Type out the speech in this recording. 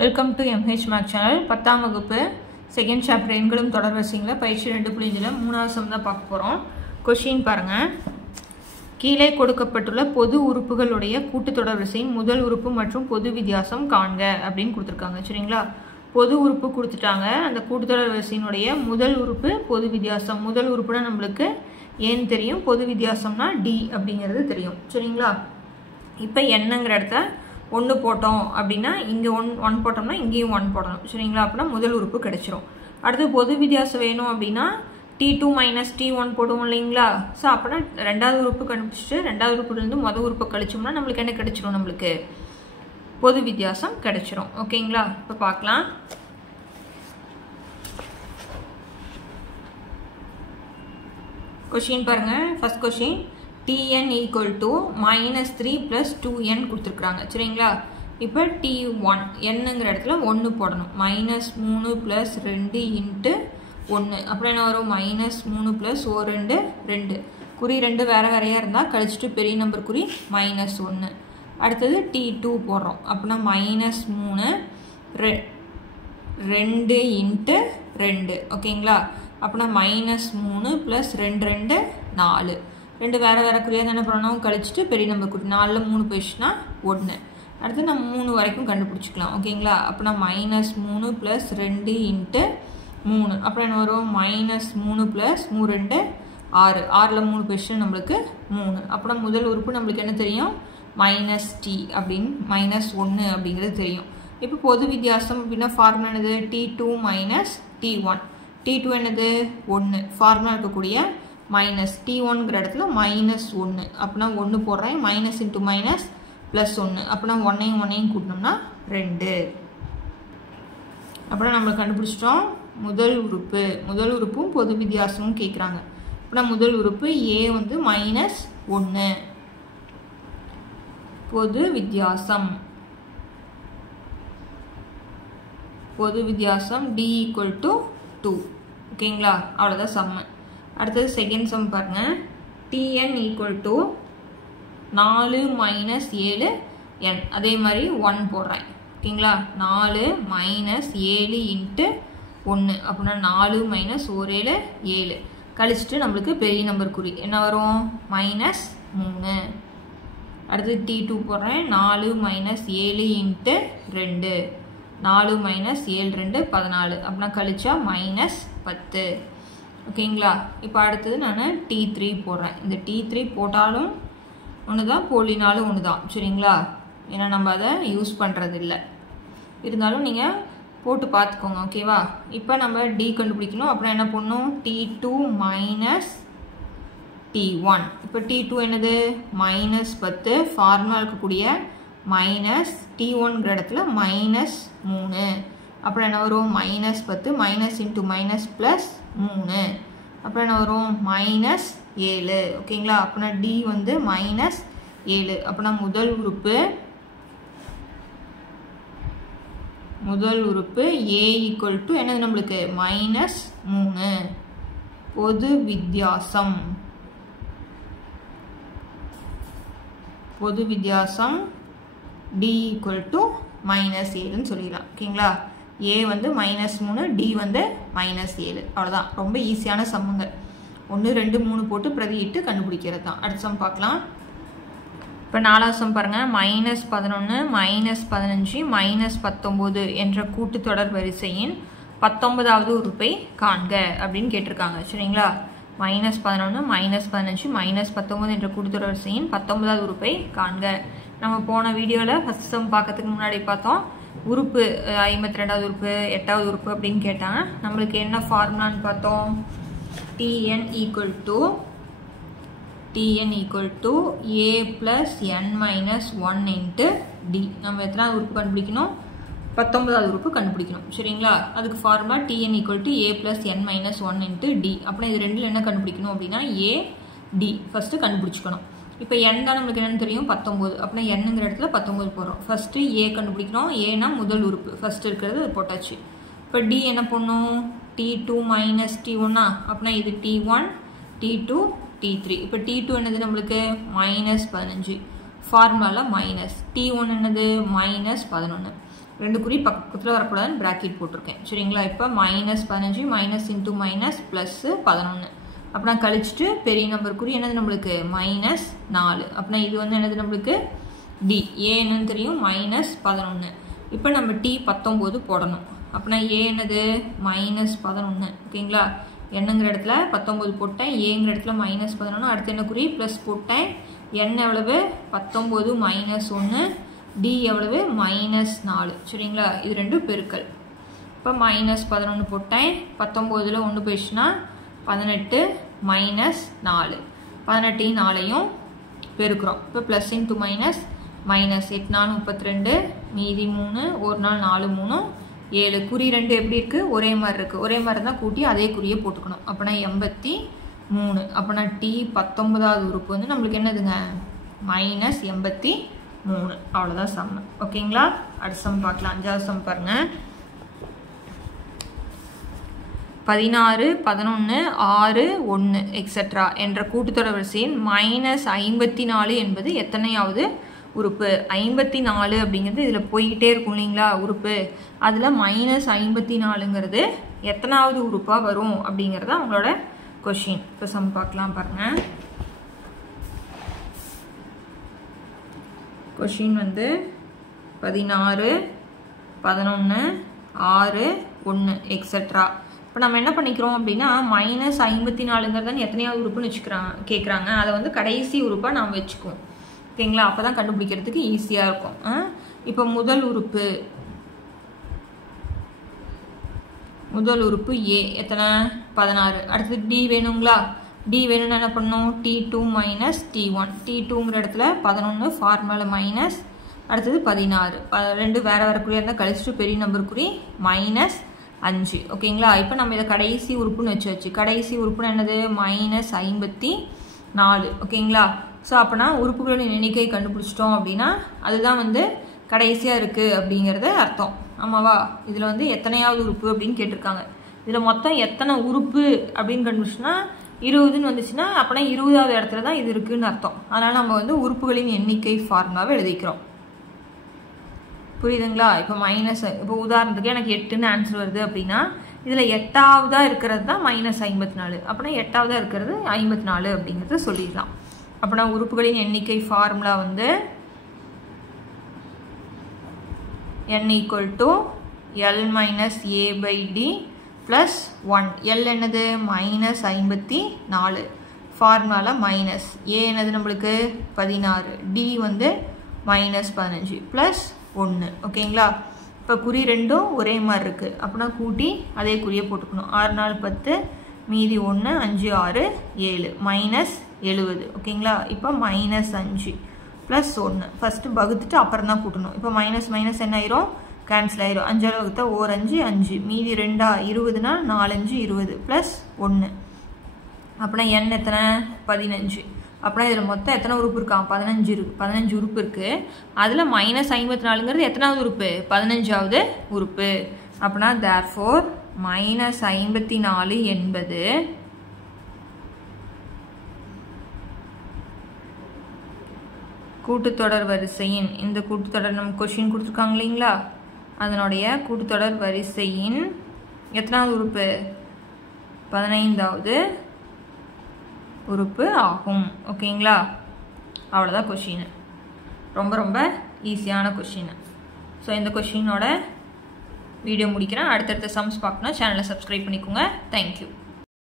Welcome to MH Math channel. 10ஆம் வகுப்பு second chapter எண்களும் தொடர்வரிசைகள பயிற்சி 2.0 மூணாவது சம் தான் பார்க்க போறோம். क्वेश्चन பாருங்க. கீழே கொடுக்கப்பட்டுள்ள பொது உறுப்புகளுடைய கூட்டுத்தொடர்வரிசையின் முதல் உறுப்பு மற்றும் பொது வித்தியாசம் காண்க அப்படினு கொடுத்திருக்காங்க. சரிங்களா? பொது உறுப்பு கொடுத்துட்டாங்க. அந்த கூட்டுத்தொடர்வரிசையினுடைய முதல் உறுப்பு பொது வித்தியாசம். முதல் உறுப்புனா நமக்கு ஏன் தெரியும், பொது வித்தியாசம்னா d அப்படிங்கிறது தெரியும். சரிங்களா? இப்போ என்னங்கற இடத்துல 1 போட்டோம் அப்படினா இங்க 1 போட்டோம்னா இங்கேயும் 1 போடணும். சரிங்களா? அப்பனா முதல் உறுப்பு கிடைச்சிரும். அடுத்து பொது வித்தியாசம் வேணும் அப்படினா t2 - t1 போடுவோம் இல்லீங்களா? சோ அப்பனா இரண்டாவது உறுப்பு கண்டுபிடிச்சிட்டு இரண்டாவது உறுப்புல இருந்து முதல் உறுப்பு கழிச்சோம்னா நமக்கு என்ன கிடைச்சிரும், நமக்கு பொது வித்தியாசம் கிடைச்சிரும். ஓகேங்களா? இப்ப பார்க்கலாம். क्वेश्चन பாருங்க. ஃபர்ஸ்ட் क्वेश्चन tn = -3 + 2n கொடுத்திருக்காங்க. சரிங்களா? இப்போ t1 nங்கற இடத்துல 1 போடணும். -3 + 2 * 1. அப்புறம் என்ன வரும்? -3 + 2 2. குறி 2 வேற வேறயா இருந்தா கழிச்சிட்டு பெரிய நம்பர் குறி -1. அடுத்து t2 போடுறோம். அப்பனா -3 2 * 2. ஓகேங்களா? அப்பனா -3 + 2 2 4. ரெண்டு வேற வேற குறியா என்ன பண்ணனும், கழிச்சிட்டு பெரிய நம்பர் குறி 4ல 3 போயிடுச்சுனா 1. அடுத்து நம்ம 3 வரைக்கும் கண்டுபிடிச்சுக்கலாம். ஓகேங்களா? அப்பனா -3 + 2 * 3. அப்புறம் என்ன வரும்? -3 + 3 2 6. 6ல 3 போயிடுச்சுனா நமக்கு 3. அப்புறம் முதல் உறுப்பு நமக்கு என்ன தெரியும்? -t அப்படிን -1 அப்படிங்கிறது தெரியும். இப்போ பொது வித்தியாசம் அப்படினா ஃபார்முலா என்னது? t2 - t1. t2 என்னது? 1. ஃபார்முலா இருக்கக்கூடிய -t1ங்கற இடத்துல -1. அப்பனா 1 போடுறேன். - * +1. அப்பனா 1யும் 1யும் கூட்டணும்னா 2. அப்பனா நம்ம கண்டுபிடிச்சிட்டோம் முதல் உறுப்பு. முதல் உறுப்பும் பொது வித்தியாசமும் கேக்குறாங்க. அப்பனா முதல் உறுப்பு a வந்து -1. பொது வித்தியாசம். பொது வித்தியாசம் d = 2. ஓகேங்களா? அவ்வளவுதான் சம். அடுத்து செகண்ட் சம் பாருங்க. tn = 4 - 7n. அதே மாதிரி 1 போடுறேன். ஓகேங்களா? 4 - 7 * 1. அப்பனா 4 - 1 7 7. கழிச்சிட்டு நமக்கு பெரிய நம்பர் குறி என்ன வரும்? -3. அடுத்து t2 போடுறேன். 4 - 7 * 2. 4 - 7 2 14. அப்பனா கழிச்சா -10. ஓகேங்களா? இப்போ அடுத்து நான் t3 போடுறேன். இந்த t3 போட்டாலும் ஒண்ணுதான், போலினாலும் ஒண்ணுதான். சரிங்களா? ஏன்னா நம்ம அதை யூஸ் பண்றது இல்ல. இருந்தாலும் நீங்க போட்டு பார்த்துக்கோங்க. ஓகேவா? இப்போ நம்ம d கண்டுபிடிக்கணும். அப்புறம் என்ன பண்ணனும்? t2 - t1. இப்போ t2 என்னது? -10. ஃபார்முலா இருக்கக்கூடிய -t1ங்கற இடத்துல -3. அப்புறம் என்ன வரும்? -10 - * +3. அப்புறம் என்ன வரும்? -7. ஓகேங்களா? அப்பனா d வந்து -7. அப்பனா முதல் உறுப்பு a = என்னது நமக்கு? -3. பொது வித்தியாசம். பொது வித்தியாசம் d = -7ன்னு சொல்லிடலாம். ஓகேங்களா? a வந்து -3, d வந்து -7. அவ்வளவுதான். ரொம்ப ஈஸியான சம்முங்க. 1 2 3 போட்டு பிரதியிட்டு கண்டுபிடிக்கிறது தான். அடுத்த சம் பார்க்கலாம். இப்போ நாலாவது சம் பாருங்க. -11 -15 -19 என்ற கூட்டுத்தொடர் வரிசையின் 19வது உறுப்பை காண்க அப்படின்னு கேட்டிருக்காங்க. சரிங்களா? -11 -15 -19 என்ற கூட்டுத்தொடர் வரிசையின் 19வது உறுப்பை காண்க. நம்ம போன வீடியோல ஃபர்ஸ்ட் சம் பார்க்கிறதுக்கு முன்னாடி பார்த்தோம். உறுப்பு 52வது உறுப்பு 8வது உறுப்பு அப்படின்னு கேட்டாங்க. நமக்கு என்ன ஃபார்முலான்னு பார்த்தோம்? tn = a + n - 1 * d. நம்ம எத்தனாவது உறுப்பு கண்டுபிடிக்கணும்? 19வது உறுப்பு கண்டுபிடிக்கணும். சரிங்களா? அதுக்கு formula tn = a + n - 1 * d. அப்ப இது ரெண்டுல என்ன கண்டுபிடிக்கணும் அப்படினா a d ஃபர்ஸ்ட் கண்டுபிடிச்சுக்கணும். இப்போ n தான் நமக்கு என்னன்னு தெரியும்? 19. அப்பனா nங்கற இடத்துல 19 போடுறோம். ஃபர்ஸ்ட் a கண்டுபிடிக்கணும். a னா முதல் உறுப்பு. ஃபர்ஸ்ட் இருக்குது போட்டாச்சு. இப்போ d என்ன பண்ணும்? t2 - t1. அப்பனா இது t1 t2 t3. இப்போ t2 என்னது நமக்கு? -15. ஃபார்முலால மைனஸ் T1 என்னது மைனஸ் 11 ரெண்டு குறி பக்கத்தில் வரக்கூடாதுன்னு பிராக்கெட் போட்டிருக்கேன் சரிங்களா. இப்போ minus 15 minus into minus plus 11 அப்படின்னா கழிச்சுட்டு பெரிய நம்பர் குறி என்னது நம்மளுக்கு மைனஸ் 4 அப்படின்னா இது வந்து என்னது நம்மளுக்கு டி ஏ என்னன்னு தெரியும் மைனஸ் 11. இப்போ நம்ம T19 போடணும் அப்படின்னா ஏ என்னது மைனஸ் 11 ஓகேங்களா. என்னங்கிற இடத்துல 19 போட்டேன் ஏங்கிற இடத்துல மைனஸ் 11 அடுத்து என்ன குறி ப்ளஸ் போட்டேன் n எவ்வளவு 19 மைனஸ் 1 டி எவ்வளவு மைனஸ் 4 சரிங்களா. இது ரெண்டும் பெருக்கல். இப்போ மைனஸ் 11 போட்டேன் 19ல் 1 போயிடுச்சுன்னா 18 மைனஸ் 4 18 4ஐயும் பெருக்கிறோம். இப்போ ப்ளஸ் இன்ட்டு மைனஸ் மைனஸ் 8 4 32 மீதி 3 ஒரு நாள் 4 3 7 குறி ரெண்டு எப்படி இருக்குது ஒரே மாதிரி இருக்குது ஒரே மாதிரி தான் கூட்டி அதே குறியை போட்டுக்கணும் அப்படின்னா 83 அப்படின்னா T19வது உறுப்பு வந்து நம்மளுக்கு என்னதுங்க மைனஸ் 83 அவ்வளோதான் சம் ஓகேங்களா. அடுத்த சம் பார்க்கலாம். 5வது சம் பாருங்க 16 11 6 1 எக்ஸெட்ரா என்ற கூட்டுத்தொடர் வரிசையின் மைனஸ் 54 என்பது எத்தனையாவது உறுப்பு. 54 அப்படிங்கிறது இதில் போய்கிட்டே இருக்கும் இல்லைங்களா உறுப்பு அதில் மைனஸ் 54ங்கிறது எத்தனாவது உறுப்பாக வரும் அப்படிங்கிறது அவங்களோட கொஷின். இப்போ சம் பார்க்கலாம் பாருங்க. கொஷின் வந்து 16 11 6 1 எக்ஸெட்ரா. இப்போ நம்ம என்ன பண்ணிக்கிறோம் அப்படின்னா மைனஸ் 54ங்கிறது எத்தனையாவது உறுப்புன்னு கேட்குறாங்க அதை வந்து கடைசி உறுப்பாக நாம் வச்சுக்குவோம் ஓகேங்களா. அப்போ தான் கண்டுபிடிக்கிறதுக்கு ஈஸியாக இருக்கும். இப்போ முதல் உறுப்பு ஏ எத்தனை 16 அடுத்தது டி வேணுங்களா. டி வேணும்னு என்ன பண்ணணும் T2 மைனஸ் T1 T2ங்கிற இடத்துல 11 ஃபார்முலா மைனஸ் அடுத்தது 16 ரெண்டு வேறு வேறு குறியாக இருந்தால் கழிச்சிட்டு பெரிய நம்பர் குறி மைனஸ் 5 ஓகேங்களா. இப்போ நம்ம இதை கடைசி உறுப்புன்னு வச்சு கடைசி உறுப்புன்னு என்னது மைனஸ் 54 ஓகேங்களா. ஸோ அப்போனா உறுப்புகளின் எண்ணிக்கை கண்டுபிடிச்சிட்டோம் அப்படின்னா அதுதான் வந்து கடைசியாக இருக்குது அப்படிங்கிறத அர்த்தம் ஆமாவா. இதில் வந்து எத்தனையாவது உறுப்பு அப்படின்னு கேட்டிருக்காங்க. இதில் மொத்தம் எத்தனை உறுப்பு அப்படின்னு கண்டுபிடிச்சோன்னா 20ன்னு வந்துச்சுன்னா அப்போனா 20வது இடத்துல தான் இது இருக்குதுன்னு அர்த்தம். அதனால் நம்ம வந்து உறுப்புகளின் எண்ணிக்கை ஃபார்முலாவை எழுதிக்கிறோம் புரியுதுங்களா. இப்போ மைனஸ் இப்போ உதாரணத்துக்கு எனக்கு 8ன்னு ஆன்சர் வருது அப்படின்னா இதில் 8ஆவதாக இருக்கிறது தான் மைனஸ் 54 அப்படின்னா 8ஆவதாக இருக்கிறது 54 அப்படிங்கிறத சொல்லிடலாம். அப்படின்னா உறுப்புகளின் எண்ணிக்கை ஃபார்முலா வந்து n equal to l minus a by d plus 1 l என்னது மைனஸ் 54 ஃபார்முலா மைனஸ் ஏ என்னது நம்மளுக்கு 16 டி வந்து மைனஸ் 15 ப்ளஸ் 1 ஓகேங்களா. இப்போ குறி ரெண்டும் ஒரே மாதிரி இருக்குது அப்படின்னா கூட்டி அதே குறியை போட்டுக்கணும் 6 4 10 மீதி 1 5 6 7 மைனஸ் 70 ஓகேங்களா. இப்போ மைனஸ் 5 ப்ளஸ் 1 ஃபஸ்ட்டு வகுத்துட்டு அப்புறம் தான் கூட்டணும். இப்போ மைனஸ் மைனஸ் என்ன ஆயிரும் கேன்சல் ஆயிரும் 5 வகுத்தா 1 5 5 மீதி 2 20னா 4 5 20 ப்ளஸ் 1 அப்படின்னா n எத்தனை 15 அப்படின்னா இதில் மொத்தம் எத்தனை உறுப்பு இருக்கான் 15 இருக்குது 15 உறுப்பு இருக்குது. அதில் மைனஸ் 54ங்கிறது எத்தனாவது உறுப்பு 15வது உறுப்பு. அப்படின்னா தேர்ஃபோர் மைனஸ் 54 என்பது கூட்டுத்தொடர் வரிசையின் இந்த கூட்டுத்தொடர் நம்ம கொஷின் கொடுத்துருக்காங்க இல்லைங்களா அதனுடைய கூட்டுத்தொடர் வரிசையின் எத்தனாவது உறுப்பு 15வது உறுப்பு ஆகும் ஓகேங்களா. அவ்வளோதான் கொஷின் ரொம்ப ரொம்ப ஈஸியான கொஷின். ஸோ இந்த கொஷினோட வீடியோ முடிக்கிறேன். அடுத்தடுத்த சம்ஸ் பார்க்கணும் சேனலை சப்ஸ்கிரைப் பண்ணிக்கோங்க. தேங்க்யூ.